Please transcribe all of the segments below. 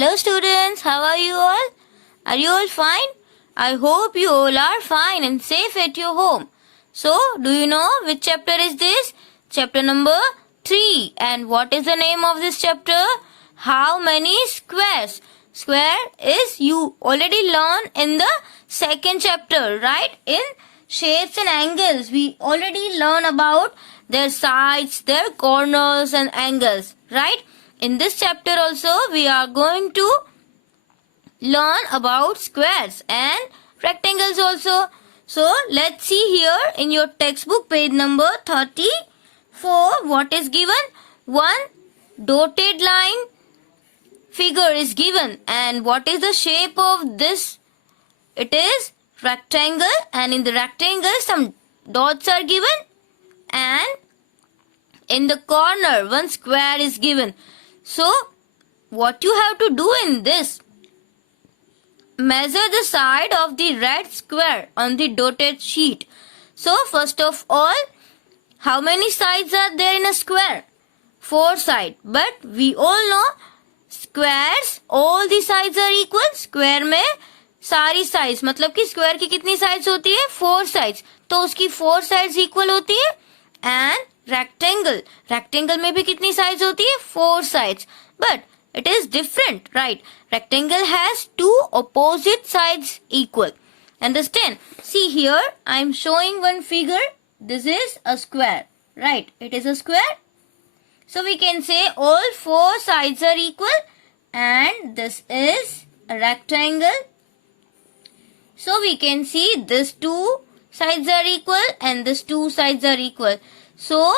Hello students, how are you all? Are you all fine? I hope you all are fine and safe at your home. So, do you know which chapter is this? Chapter number 3. And what is the name of this chapter? How many squares? Square is you already learned in the second chapter, right? In shapes and angles, we already learn about their sides, their corners and angles, right? In this chapter also, we are going to learn about squares and rectangles also. So, let's see here in your textbook page number 34, what is given? One dotted line figure is given, and what is the shape of this? It is rectangle, and in the rectangle some dots are given, and in the corner one square is given. So, what you have to do in this? Measure the side of the red square on the dotted sheet. So, first of all, how many sides are there in a square? 4 sides. But we all know squares, all the sides are equal. Square में सारी sides, मतलब कि square की कितनी sides होती है? 4 sides. तो उसकी 4 sides equal होती है. And rectangle में भी कितनी sides होती है? 4 sides. But it is different, right? Rectangle has 2 opposite sides equal. Understand? See here, I am showing one figure. This is a square, right? It is a square. So we can say all 4 sides are equal, and this is a rectangle. So we can see this 2 sides are equal and this 2 sides are equal. So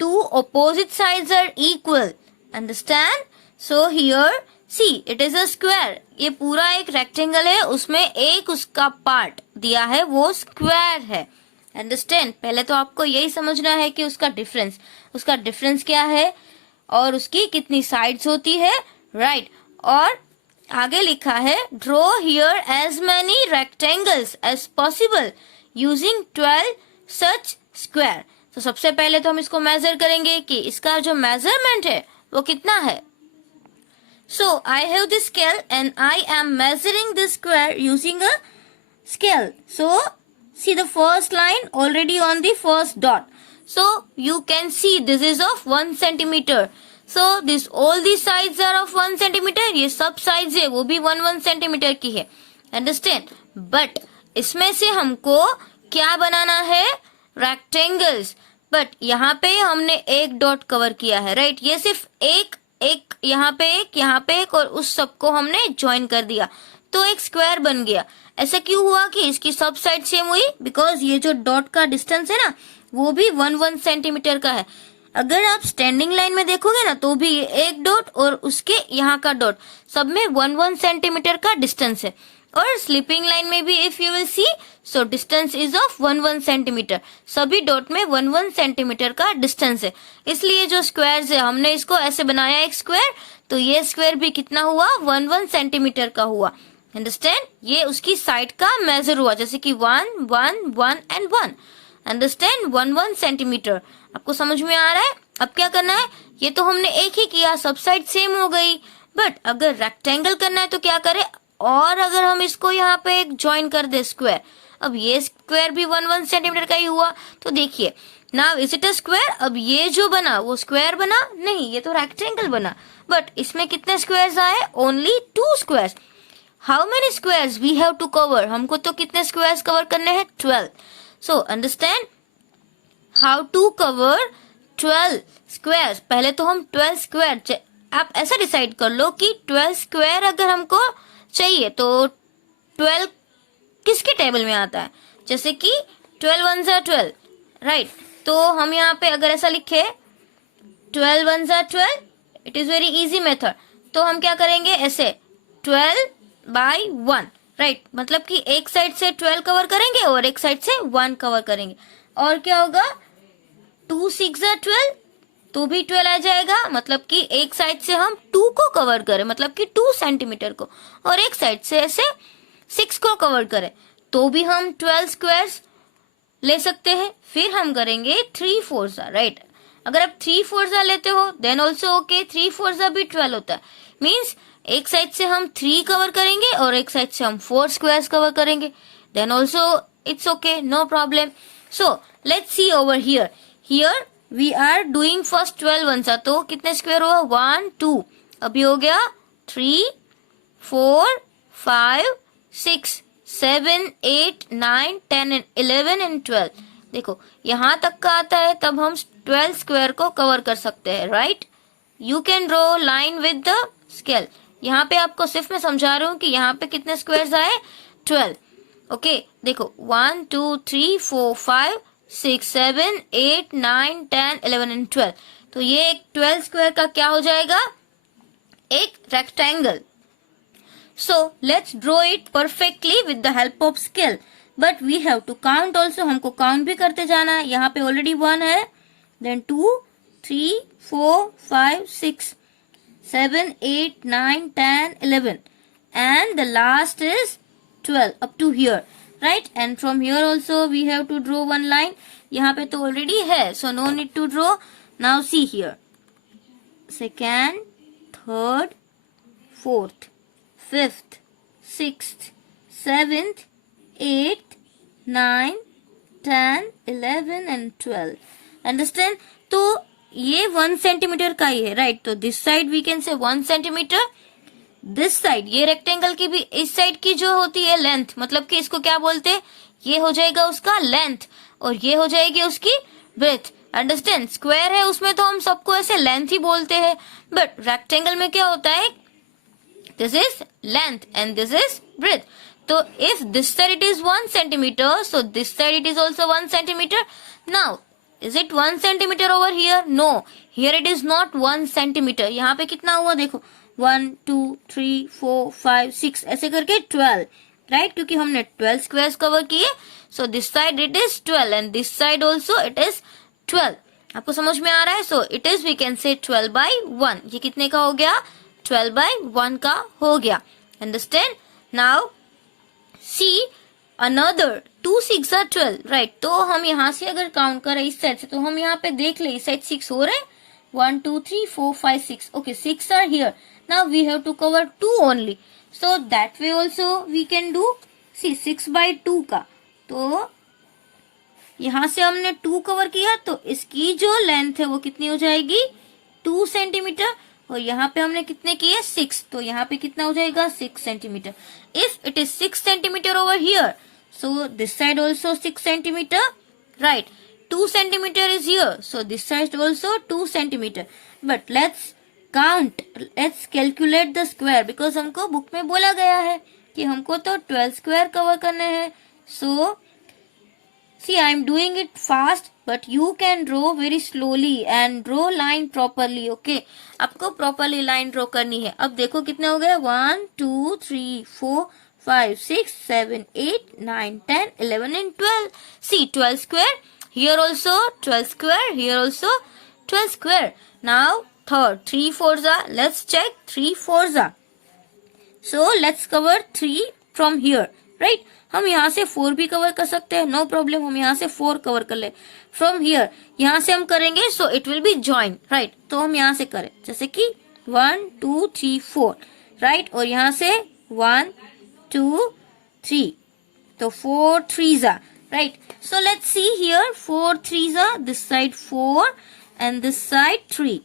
2 opposite sides are equal. Understand? So here, see, it is a square. ये पूरा एक rectangle है, उसमें एक उसका part दिया है, वो square है. Understand? पहले तो आपको यही समझना है कि उसका difference क्या है और उसकी कितनी sides होती है, right? और आगे लिखा है, draw here as many rectangles as possible using 12 such square. तो सबसे पहले तो हम इसको measure करेंगे कि इसका जो measurement है वो कितना है. So, I have this scale and I am measuring this square using a scale. So, see the first line already on the first dot. So, you can see this is of 1 centimeter. So, all these sides are of 1 centimeter. ये सब sides है वो भी 1 centimeter की है. Understand? But इसमें से हमको क्या बनाना है? Rectangles. But यहाँ पे हमने एक dot cover किया है, right? ये सिर्फ एक यहाँ पे एक और उस सब को हमने ज्वाइन कर दिया तो एक स्क्वायर बन गया. ऐसा क्यों हुआ कि इसकी सब साइड सेम हुई? बिकॉज ये जो डॉट का डिस्टेंस है ना वो भी 1 सेंटीमीटर का है. अगर आप स्टैंडिंग लाइन में देखोगे ना तो भी एक डॉट और उसके यहाँ का डॉट सब में 1 सेंटीमीटर का डिस्टेंस है. और स्लीपिंग लाइन में भी if you will see so distance is of 1 centimetre. सभी डॉट में 1 सेंटीमीटर का डिस्टेंस है. इसलिए जो स्क्वायर्स है हमने इसको ऐसे बनाया एक स्क्वायर, तो ये स्क्वायर भी कितना हुआ? 1 सेंटीमीटर का हुआ. अंडरस्टैंड? ये उसकी साइड का मेजर हुआ, जैसे कि 1 1 1 एंड 1. अंडरस्टैंड? 1 सेंटीमीटर. आपको समझ में आ रहा है? अब क्या करना है? ये तो हमने एक ही किया, सब साइड सेम हो गई. बट अगर रेक्टेंगल करना है तो क्या करें? और अगर हम इसको यहाँ पे एक ज्वाइन कर दे स्क्वायर, अब ये स्क्वायर भी 1 सेंटीमीटर का ही हुआ. तो देखिए, now is it a square? अब ये जो बना वो स्क्वायर बना? नहीं, ये तो रेक्टेंगल बना. बट इसमें कितने स्क्वायर्स आए? Only 2 squares. How many squares we have to cover? हमको तो कितने स्क्वायर्स कवर करने हैं? 12. So understand how to cover 12 squares. पहले तो हम 12 स्क्वायर, आप ऐसा डिसाइड कर लो कि 12 स्क्वायर अगर हमको चाहिए तो 12 किसके टेबल में आता है? जैसे कि 12 1 जा 12, राइट? तो हम यहाँ पे अगर ऐसा लिखे 12 1 जा 12, it is very easy method. तो हम क्या करेंगे? ऐसे 12 by 1, राइट? मतलब कि एक साइड से 12 कवर करेंगे और एक साइड से 1 कवर करेंगे. और क्या होगा? 2 6 जा 12, तो भी 12 आ जाएगा. मतलब कि एक साइड से हम 2 को कवर करें, मतलब कि 2 सेंटीमीटर को, और एक साइड से ऐसे 6 को कवर करें तो भी हम 12 स्क्वायर्स ले सकते हैं. फिर हम करेंगे 3 4 जा, राइट? अगर आप 3 4 जा लेते हो देन ऑल्सो ओके. 3 4 जा भी 12 होता है. मीन्स एक साइड से हम 3 कवर करेंगे और एक साइड से हम 4 स्क्वायर्स कवर करेंगे, then also it's okay, no problem. So let's see over here. Here we are doing first 12 one सा, तो कितने स्क्वायर हुआ? 1 2. अभी हो गया 3 4 5 6 7 8 9 10 एंड 11 एंड 12. देखो यहाँ तक का आता है, तब हम 12 स्क्वायर को कवर कर सकते हैं, right. You can draw line with the scale. यहाँ पे आपको सिर्फ मैं समझा रही हूँ कि यहाँ पे कितने स्क्वायर्स आए? 12. ओके देखो 1 2 3 4 5 6 7 8 9 10 11 एंड 12. तो ये एक 12 स्क्वायर का क्या हो जाएगा? एक rectangle. So let's draw it perfectly with the help of scale. But we have to count also. हमको count भी करते जाना है. यहाँ पे already 1 है, then 2 3 4 5 6 7 8 9 10 11 and the last is 12 up to here, right? And from here also we have to draw one line. यहाँ पे तो already है, so no need to draw. Now see here, second, third, fourth, fifth, sixth, seventh, eighth, 9, 10, 11 and 12. Understand? तो ये 1 centimetre का ही है, right. तो this side we can say 1 centimetre. This side, ये रेक्टेंगल की भी इस साइड की जो होती है लेंथ, मतलब कि इसको क्या बोलते हैं? ये हो जाएगा उसका लेंथ और ये हो जाएगी उसकी ब्रेथ. अंडरस्टैंड? स्क्वायर है उसमें तो हम सबको ऐसे लेंथ ही बोलते हैं, बट रेक्टेंगल में क्या होता है? This is length and this is breadth. So if this side it is 1 centimeter, so this side it is also 1 centimeter. Now, is it 1 centimeter over here? No. Here it is not 1 centimeter. यहाँ पे कितना हुआ देखो, 1 2 3 4 5 6 ऐसे करके 12, right? क्योंकि हमने 12 squares cover किए. So this side it is 12 and this side also it is 12. आपको समझ में आ रहा है? So it is we can say 12 by 1. ये कितने का हो गया? 12 by 1 का हो गया. Understand? Now see another 2 6 are 12, right? तो हम यहाँ से अगर काउंट करें इस साइड से, तो हम यहाँ पे देख ले इस साइड 6 हो रहे हैं. 1 2 3 4 5 6. Okay, 6 are here. Now we have to cover 2 only. So that way also we can do. See 6 by 2 का, तो यहाँ से हमने 2 कवर किया, तो इसकी जो लेंथ है वो कितनी हो जाएगी? 2 सेंटीमीटर. और यहाँ पे हमने कितने किए? 6. तो यहाँ पे कितना हो जाएगा? 6 centimetre. If it is 6 centimetre over here, so this side also 6 centimetre, right. 2 centimetre is here, so this side also 2 centimetre. But let's count, let's calculate the square, because हमको बुक में बोला गया है कि हमको तो 12 स्क्वायर कवर करने हैं. सो see, I am doing it fast, but you can draw very slowly and draw line properly. Okay, आपको properly line draw करनी है. अब देखो कितने हो गए? 1 2 3 4 5 6 7 8 9 10 11 and 12. See 12 square. Here also 12 square. Here also 12 square. Now third 3 fours are. Let's check 3 fours are. So let's cover 3 from here, right? हम यहाँ से 4 भी कवर कर सकते हैं, नो प्रॉब्लम. हम यहाँ से 4 कवर कर ले. फ्रॉम हियर, यहाँ से हम करेंगे, सो it will B join, right. तो हम यहाँ से करें, जैसे कि 1 2 3 4, राइट. और यहाँ से 1 2 3, तो 4 3s are, right. So let's see here, 4 3s are, this side 4 and this side 3.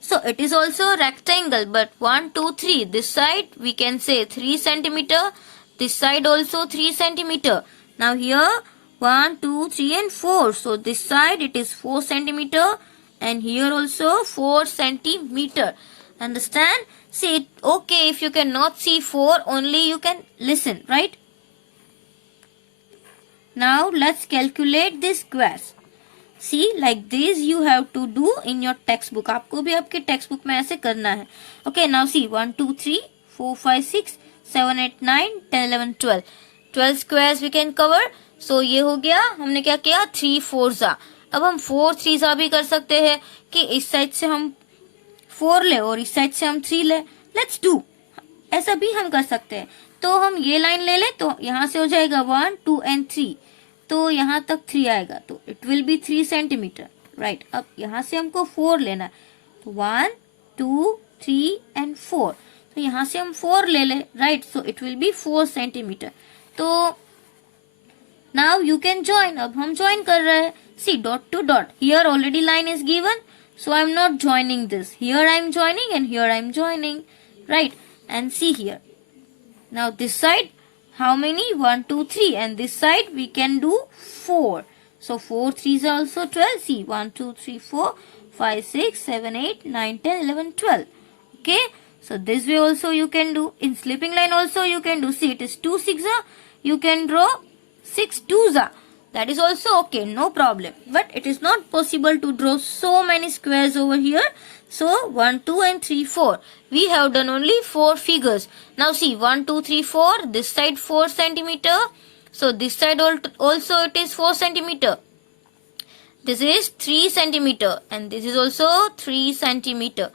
So it is also rectangle, but 1 2 3, this side we can say 3 centimeter. This side also 3 centimeter. Now here 1 2 3 and 4. So this side it is 4 centimeter and here also 4 centimeter. Understand? See it, okay, if you cannot see 4 only you can listen, right? Now let's calculate the squares. See like this you have to do in your textbook. आपको भी आपके textbook में ऐसे करना है. Okay, now see 1 2 3 4 5 6 7 8 9 10 11 12. 12 squares we can cover. So ये हो गया, हमने क्या किया? 3 4s. अब हम 4 3s भी कर सकते हैं कि इस साइड से हम 4 ले और इस साइड से हम 3 ले. लेट्स डू, ऐसा भी हम कर सकते हैं. तो हम ये लाइन ले ले, तो यहाँ से हो जाएगा 1 2 and 3. तो यहाँ तक 3 आएगा, तो it will B 3 centimetre, right. अब यहाँ से हमको 4 लेना है, तो 1 2 3 and 4. तो यहाँ से हम 4 ले ले, right. So it will be 4 centimetre. तो नाउ यू कैन ज्वाइन. अब हम ज्वाइन कर रहे हैं. See dot to dot. Here already line is given, so I am not joining this. Here I am joining and here I am joining, right? And see here. Now this side, how many? 1, 2, 3. And this side we can do 4. So 4 3s are also 12. See 1, 2, 3, 4, 5, 6, 7, 8, 9, 10, 11, 12. Okay. So this way also you can do. In slipping line also you can do. See it is 2 6 are. You can draw 6 2s are. That is also okay, no problem. But it is not possible to draw so many squares over here. So 1, 2 and 3, 4. We have done only 4 figures. Now see 1, 2, 3, 4. This side 4 centimeter. So this side also it is 4 centimeter. This is 3 centimeter. And this is also 3 centimeter.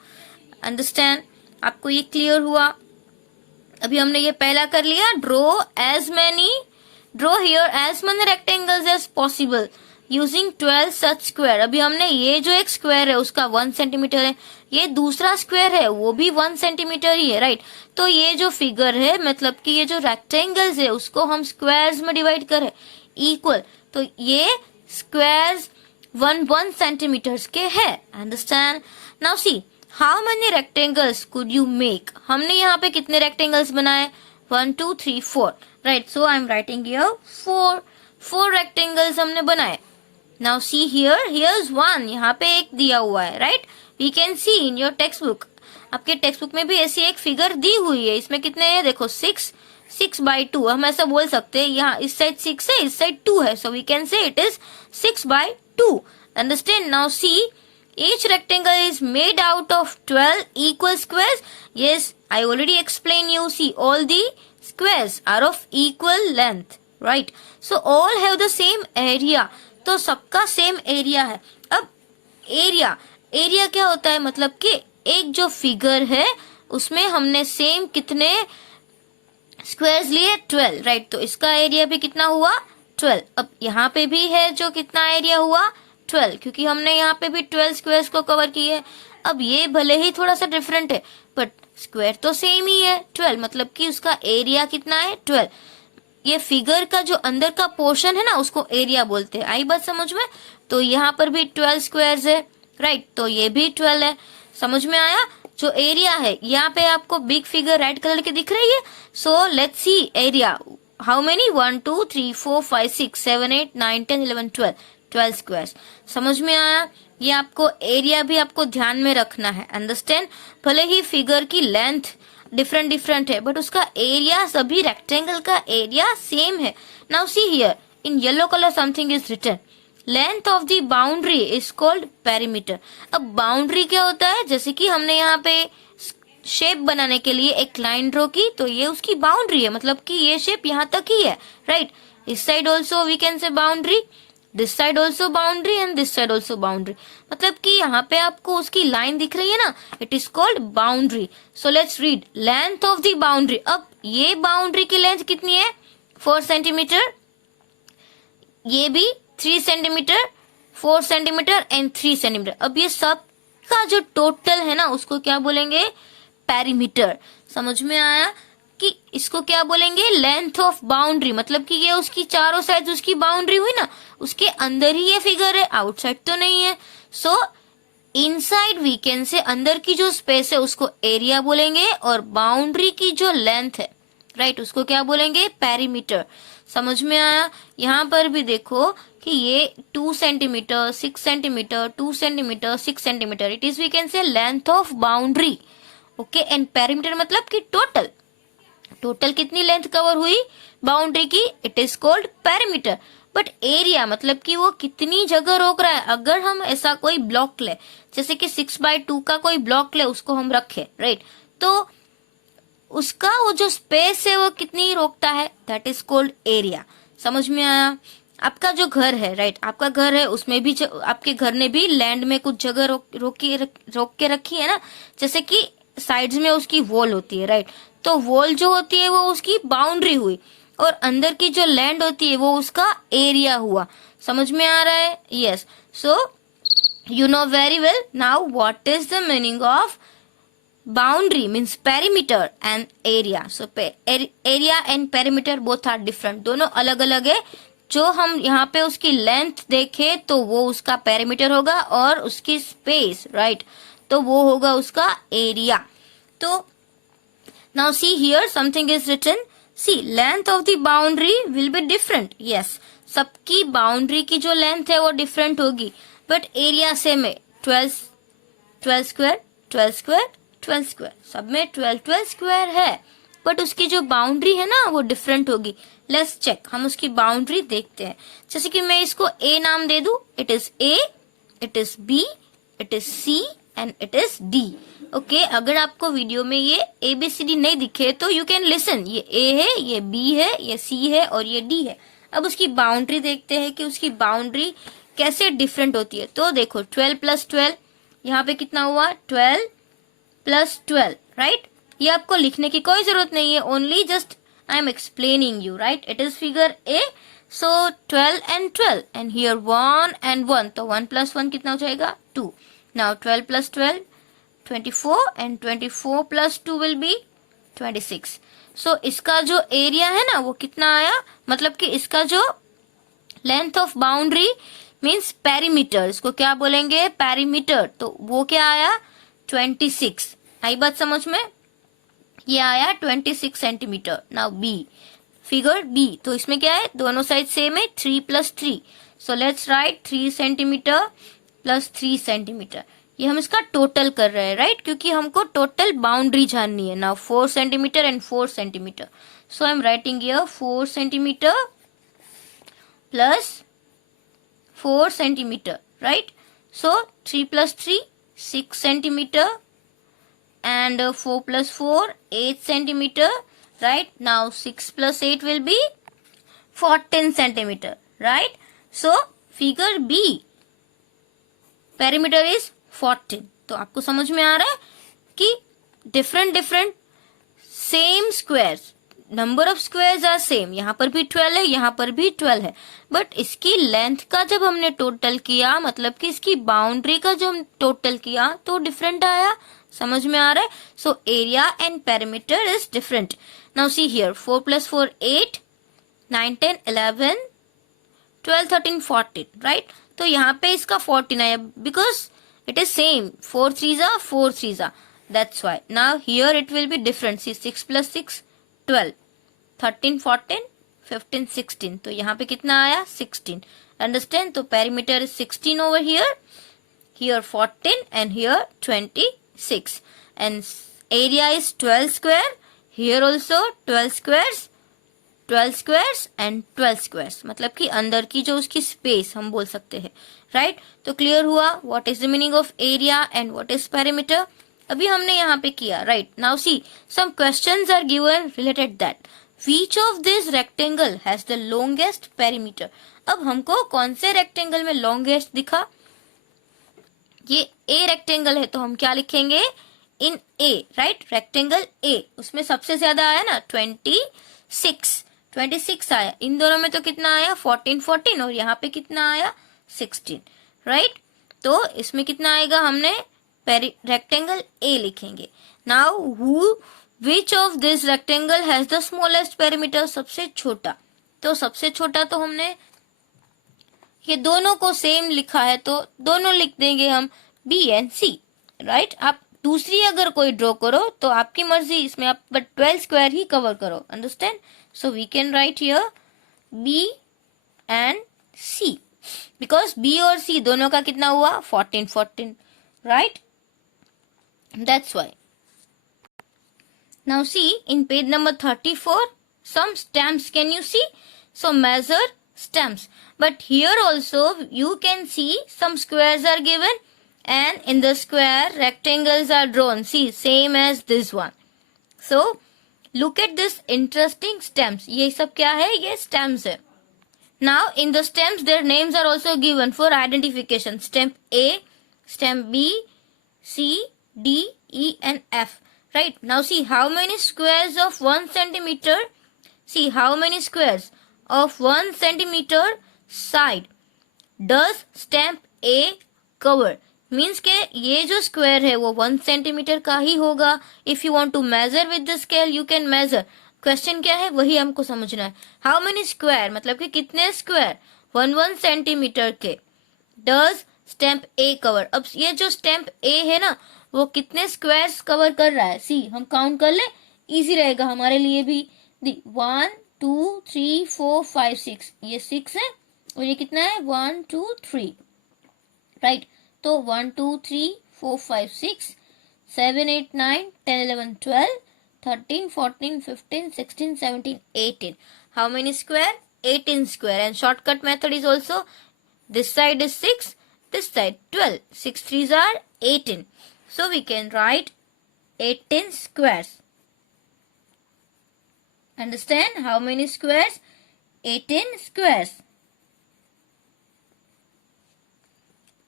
Understand? आपको ये clear हुआ? अभी हमने ये पहला कर लिया. Draw here as many rectangles as possible using 12 such square. अभी हमने ये जो एक स्क्वायर है उसका 1 सेंटीमीटर है, ये दूसरा स्क्वायर है वो भी 1 सेंटीमीटर ही है, राइट. तो ये जो फिगर है मतलब कि ये जो रेक्टेंगल्स है उसको हम स्क्वायर्स में डिवाइड करें इक्वल. तो ये स्क्वायर्स 1 सेंटीमीटर्स के है. Understand? Now see how many rectangles could you make. हमने यहाँ पे कितने रेक्टेंगल्स बनाए? 1, 2, 3, 4. Right, so I am writing here 4 rectangles हमने बनाए. Now see here, here's 1. यहाँ पे एक दिया हुआ है, right? We can see in your textbook. आपके टेक्स्ट में भी ऐसी एक फिगर दी हुई है. इसमें कितने हैं? देखो 6/2. हम ऐसा बोल सकते हैं. यहाँ इस साइड 6 है, इस साइड 2 है. So we can say it is 6/2. Understand? Now see, each rectangle is made out of 12 equal squares. Yes, I already explained you. See, all the squares are of equal length, right? So all have the same area. तो सबका same area है. अब area क्या होता है? मतलब कि एक जो फिगर है उसमें हमने सेम कितने स्क्वायर्स लिए? 12, राइट. तो इसका एरिया भी कितना हुआ? 12. अब यहाँ पे भी है जो कितना एरिया हुआ? 12, क्योंकि हमने यहाँ पे भी 12 स्क्वायर्स को कवर किए. अब ये भले ही थोड़ा सा डिफरेंट है बट स्क्वायर तो सेम ही है. 12 मतलब कि उसका एरिया कितना है? 12. ये फिगर का जो अंदर का पोर्शन है ना उसको एरिया बोलते हैं. आई बात समझ में? तो यहाँ पर भी 12 स्क्वायर्स है, राइट. तो ये भी 12 है. समझ में आया? जो एरिया है यहाँ पे आपको बिग फिगर रेड कलर की दिख रही है. सो let's C area. How many? 1, 2, 3, 4, 5, 6, 7, 8, 9, 10, 11, 12 squares. समझ में आया? ये आपको एरिया भी आपको ध्यान में रखना है. अंडरस्टैंड? भले ही फिगर की लेंथ डिफरेंट है बट उसका एरिया, सभी रेक्टेंगल का एरिया सेम है. Now see here in yellow colour something is written. Length of the boundary is called perimeter. अब बाउंड्री क्या होता है? जैसे कि हमने यहाँ पे शेप बनाने के लिए एक लाइन ड्रॉ की तो ये उसकी बाउंड्री है. मतलब कि ये शेप यहाँ तक ही है, राइट. इस side also we can say boundary, this side also boundary and this side also boundary. मतलब कि यहाँ पे आपको उसकी लाइन दिख रही है ना, it is called boundary. So let's read length of the boundary. अब ये बाउंड्री की लेंथ कितनी है? 4 सेंटीमीटर. ये भी 3 सेंटीमीटर, 4 सेंटीमीटर एंड 3 सेंटीमीटर. अब ये सब का जो टोटल है ना उसको क्या बोलेंगे? पेरीमीटर. समझ में आया कि इसको क्या बोलेंगे? Length of boundary. मतलब कि ये उसकी चारों साइड उसकी बाउंड्री हुई ना, उसके अंदर ही ये फिगर है, आउटसाइड तो नहीं है. सो इनसाइड वी कैन से अंदर की जो स्पेस है उसको एरिया बोलेंगे और बाउंड्री की जो लेंथ है, राइट, उसको क्या बोलेंगे? पेरीमीटर. समझ में आया? यहाँ पर भी देखो कि ये 2 centimetre, 6 centimetre, 2 centimetre, 6 centimetre. It is we can say length of boundary. Okay. And perimeter मतलब कि टोटल कितनी लेंथ कवर हुई बाउंड्री की? It is called perimeter. But area मतलब कि वो कितनी जगह रोक रहा है. अगर हम ऐसा कोई ब्लॉक ले, जैसे कि 6/2 का कोई ब्लॉक ले, उसको हम रखे, राइट, तो उसका वो जो स्पेस है वो कितनी रोकता है? That is called area. समझ में आया? आपका जो घर है, राइट, आपका घर है, उसमें भी आपके घर ने भी लैंड में कुछ जगह रोक के रखी है ना. जैसे कि साइड्स में उसकी वॉल होती है, राइट. तो वॉल जो होती है वो उसकी बाउंड्री हुई और अंदर की जो लैंड होती है वो उसका एरिया हुआ. समझ में आ रहा है? Yes. So you know very well now what is the meaning of boundary means perimeter and area. So area and perimeter both are different. दोनों अलग अलग है. जो हम यहाँ पे उसकी लेंथ देखे तो वो उसका पेरीमीटर होगा और उसकी स्पेस राइट तो वो होगा उसका एरिया. तो now see here something is written. See length of the boundary will be different. Yes, सबकी बाउंड्री की जो लेंथ है वो डिफरेंट होगी बट एरिया सेम है. 12 स्क्वायर 12 स्क्वायर 12 स्क्वायर सब में 12 स्क्वायर है बट उसकी जो बाउंड्री है ना वो डिफरेंट होगी. Let's check. हम उसकी बाउंड्री देखते हैं. जैसे कि मैं इसको ए नाम दे दूं. It is A, it is B, it is C and it is D. Okay अगर आपको वीडियो में ये ए बी सी डी नहीं दिखे तो यू कैन लिसन. ये ए है, ये बी है, ये सी है और ये डी है. अब उसकी बाउंड्री देखते हैं कि उसकी बाउंड्री कैसे डिफरेंट होती है. तो देखो 12 प्लस 12 यहाँ पे कितना हुआ 12 प्लस 12 राइट. ये आपको लिखने की कोई जरूरत नहीं है. Only just I am explaining you right. It is figure A. So 12 and 12 and here 1 and 1 तो 1 प्लस 1 कितना हो जाएगा 2. Now 12 plus 12 24 and 24 plus 2 will be 26. सो इसका जो एरिया है ना वो कितना आया मतलब कि इसका जो length of boundary means perimeter. इसको क्या बोलेंगे पेरीमीटर. तो वो क्या आया 26. आई बात समझ में. ये आया 26 centimetre. Now B figure B. तो इसमें क्या है दोनों साइड सेम है 3 plus 3. So let's write 3 centimetre plus 3 centimetre. ये हम इसका टोटल कर रहे हैं राइट क्योंकि हमको टोटल बाउंड्री जाननी है. Now 4 centimetre and 4 centimetre. So I am writing here 4 centimetre plus 4 centimetre right. So 3 plus 3 6 centimetre and 4 plus 4 8 centimeter right. Now 6 plus 8 will be 14 centimeter right. So figure B perimeter is 14. तो आपको समझ में आ रहा है कि different same squares number of squares are same. यहाँ पर भी 12 है, यहाँ पर भी 12 है बट इसकी लेंथ का जब हमने टोटल किया मतलब कि इसकी बाउंड्री का जो हम टोटल किया तो डिफरेंट आया. समझ में आ रहा है. So area and perimeter is different. Now see here 4 plus 4 8 9 10 11 12 13 14 right. तो यहाँ पे इसका 14 आया because it is same 4 3s are 4 3s are. That's why. Now here it will be different. See 6 plus 6 12 13 14 15 16. तो यहाँ पे कितना आया 16. Understand? तो perimeter is 16 over here. Here 14 and here 26. And area is 12 square. Here also 12 squares. 12 squares and 12 squares. मतलब कि अंदर की जो उसकी space हम बोल सकते हैं. Right? तो clear हुआ what is the meaning of area and what is perimeter. अभी हमने यहाँ पे किया right. Now see some questions are given related that. Which of this rectangle has the longest perimeter? अब हमको कौन से rectangle में longest दिखा. ये A रेक्टेंगल है तो हम क्या लिखेंगे इन A राइट. रेक्टेंगल A उसमें सबसे ज्यादा आया ना 26 आया. इन दोनों में तो कितना आया 14 और यहाँ पे कितना आया 16 राइट. तो इसमें कितना आएगा हमने रेक्टेंगल A लिखेंगे. Now which of this rectangle has the smallest perimeter. सबसे छोटा. तो सबसे छोटा तो हमने ये दोनों को सेम लिखा है तो दोनों लिख देंगे हम B एंड C राइट. आप दूसरी अगर कोई ड्रॉ करो तो आपकी मर्जी. इसमें आप बट 12 स्क्वायर ही कवर करो. Understand. So we can write here B and C because B और C दोनों का कितना हुआ 14 right. That's why. Now see in page number 34 some stamps can you see. So measure stamps. But here also you can see some squares are given and in the square rectangles are drawn. See same as this one. So look at this interesting stamps. ये सब क्या है ये stamps है. Now in the stamps their names are also given for identification. Stamp A, stamp B, C, D, E and F. Right. Now see how many squares of 1 centimeter. See how many squares of 1 centimeter side does stamp A cover. Means के ये जो square है वो 1 centimetre का ही होगा. If you want to measure with the scale you can measure. Question क्या है वही हमको समझना है. हाउ मेनी स्क्वायर मतलब कि कितने स्क्वायर 1 सेंटीमीटर के डज स्टैम्प ए कवर. अब ये जो स्टैम्प ए है ना वो कितने स्क्वायर्स कवर कर रहा है. सी हम काउंट कर ले, इजी रहेगा हमारे लिए भी. 1 2 3 4 5 6, ये 6 है और ये कितना है 1 2 3, राइट. तो 1 2 3 4 5 6 7 8 9 10 11 12 13 14 15 16 17 18. How many square? 18 square. And shortcut method is also, this side is 6, this side 12. 6 threes are 18. So we can write 18 squares. Understand how many squares? 18 squares.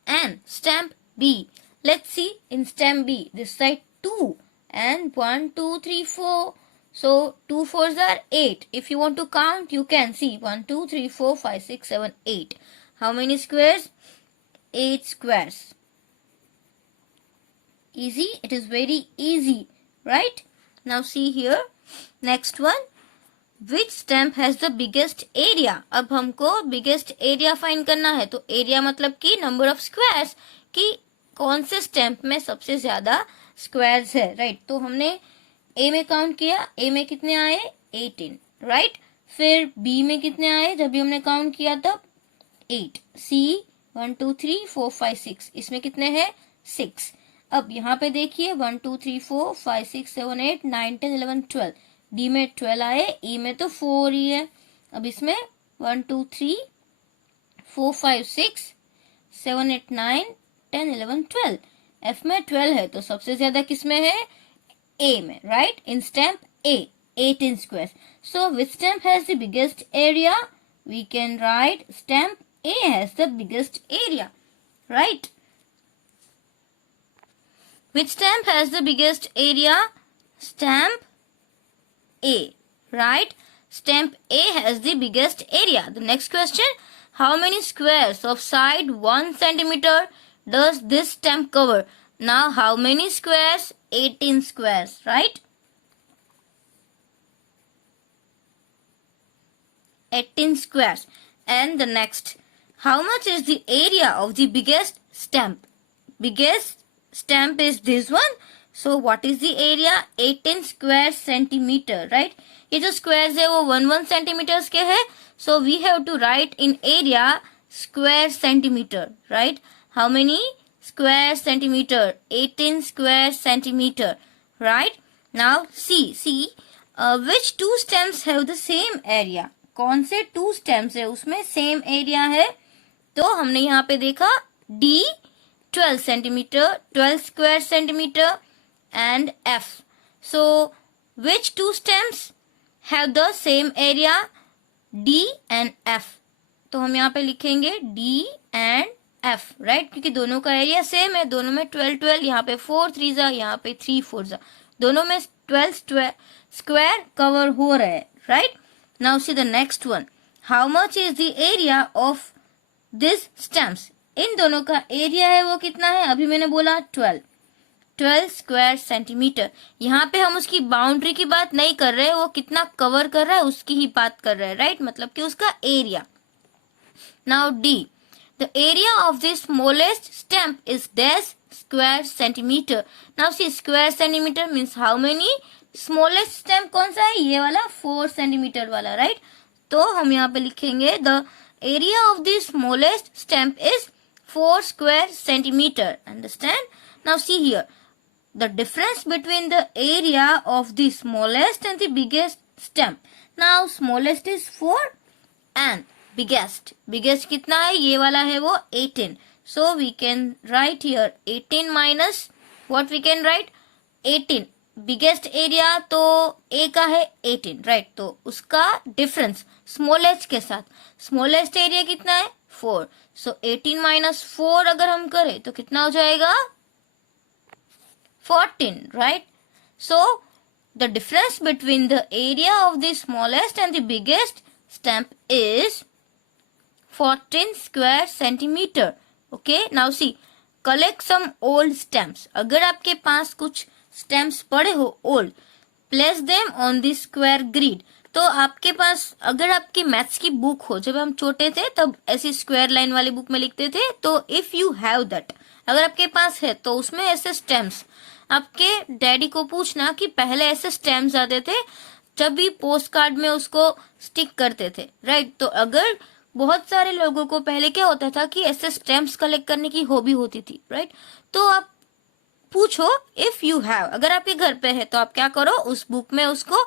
And stamp B. Let's see in stamp B. This side 2 and 1 2 3 4. So 2 fours are 8. If you want to count you can see 1 2 3 4 5 6 7 8. How many squares? 8 squares. Easy. It is very easy, right? Now see here. Next one. Which stamp has the biggest area? अब हमको biggest area find करना है. तो area मतलब कि number of squares, कि कौन से स्टैम्प में सबसे ज्यादा स्क्वायर्स है, राइट. तो हमने A में काउंट किया, A में कितने आए 18, राइट. फिर B में कितने आए जब भी हमने काउंट किया तब 8. C 1 2 3 4 5 6, इसमें कितने हैं 6. अब यहाँ पे देखिए 1 2 3 4 5 6 7 8 9 10 11 12. डी में 12 आए, ई में तो 4 ही है. अब इसमें 1 2 3 4 5 6 7 8 9 10 11 12. एफ में 12 है तो सबसे ज्यादा किसमें है ए में, right. In stamp A 18 squares. So which stamp has the biggest area? We can write stamp A has the biggest area, right. Which stamp has the biggest area? Stamp A, right? Stamp A has the biggest area. The next question, how many squares of side 1 centimeter does this stamp cover? Now how many squares? 18 squares, right? 18 squares. And the next, how much is the area of the biggest stamp? Biggest stamp is this one. So what is the area? 18 square centimeter, right? ये जो squares है वो 1 centimeters के है. So we have to write in area square centimeter, right? How many square centimeter? 18 square centimeter, right? Now see which two stems have the same area? कौन से 2 stems है उसमें same area है? तो हमने यहाँ पे देखा D 12 centimeter, 12 square centimeter and F. So which 2 stems have the same area? D and F. तो हम यहाँ पे लिखेंगे D and F, right? क्योंकि दोनों का एरिया सेम है, दोनों में 12 12, यहाँ पे 4 3 यहाँ पे 3 4, दोनों में 12 स्क्वायर कवर हो रहे हैं, right? Now see the next one. How much is the area of this stamps? इन दोनों का एरिया है वो कितना है? अभी मैंने बोला 12 स्क्वायर सेंटीमीटर. यहाँ पे हम उसकी बाउंड्री की बात नहीं कर रहे, वो कितना कवर कर रहा है उसकी ही बात कर रहे हैं, राइट? मतलब कि उसका area. Now D, the area of the smallest stamp is dash square centimetre. Now see square centimetre means how many. Smallest stamp कौन सा है? ये वाला 4 सेंटीमीटर वाला, राइट? तो हम यहाँ पे लिखेंगे the area of the smallest stamp is 4 square centimeter. Understand? Now see here. The difference between the area of the smallest and the biggest stamp. Now smallest is 4 and biggest. Biggest कितना है? ये वाला है वो 18. So we can write here 18 minus what we can write? 18. Biggest area तो A का है 18, right? तो उसका difference smallest के साथ. Smallest area कितना है? 4. So 18 minus 4 अगर हम करें तो कितना हो जाएगा? 14, right? So the difference between the area of the smallest and the biggest stamp is 14 square centimeter. Okay, now see collect some old stamps, अगर आपके पास कुछ स्टैम्प्स पड़े हो old, place them on the square grid. तो आपके पास अगर आपकी मैथ्स की बुक हो, जब हम छोटे थे तब ऐसी स्क्वायर लाइन वाली बुक में लिखते थे, तो इफ यू हैव दैट, अगर आपके पास है तो उसमें ऐसे स्टैम्प्स, आपके डैडी को पूछना कि पहले ऐसे स्टैम्प्स आते थे जब भी पोस्ट कार्ड में उसको स्टिक करते थे, राइट। तो अगर बहुत सारे लोगों को पहले क्या होता था कि ऐसे स्टैम्प्स कलेक्ट करने की हॉबी होती थी, राइट। तो आप पूछो इफ यू हैव, अगर आपके घर पे है तो आप क्या करो, उस बुक में उसको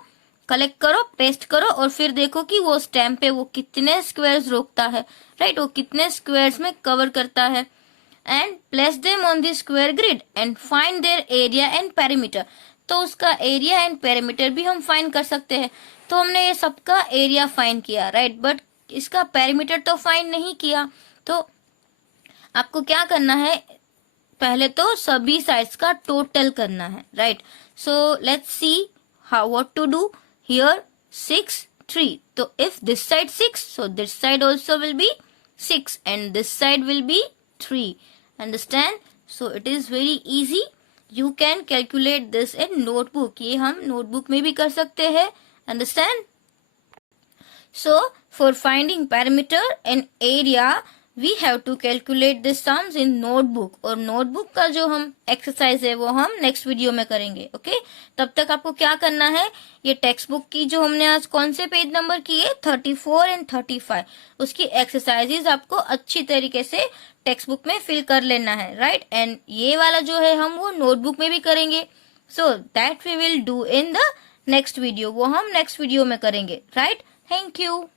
कलेक्ट करो, पेस्ट करो और फिर देखो कि वो स्टैम्प पे वो कितने स्क्वायर्स रोकता है, राइट, वो कितने स्क्वायर्स में कवर करता है। And place them on the square grid and find their area and perimeter. तो उसका एरिया एंड पेरीमीटर भी हम फाइंड कर सकते हैं। तो हमने ये सबका एरिया फाइंड किया, राइट, बट इसका पेरीमीटर तो फाइंड नहीं किया। तो आपको क्या करना है, पहले तो सभी साइड्स का टोटल करना है, right. So let's see how what to do here. 6 3, तो if this side 6, so this side also will be 6 and this side will be 3, understand? So it is very easy, you can calculate this in notebook, ये हम notebook में भी कर सकते हैं, understand? So for finding perimeter and area we have to calculate the sums in notebook, और notebook का जो हम एक्सरसाइज है वो हम नेक्स्ट वीडियो में करेंगे, ओके। तब तक आपको क्या करना है, ये टेक्स्ट बुक की जो हमने आज कौन से पेज नंबर किए 34 एंड 35, उसकी एक्सरसाइजेज आपको अच्छी तरीके से टेक्स्ट बुक में फिल कर लेना है, राइट। एंड ये वाला जो है हम वो नोटबुक में भी करेंगे, so that we will do in the next video, वो हम नेक्स्ट वीडियो में करेंगे, राइट। Thank you.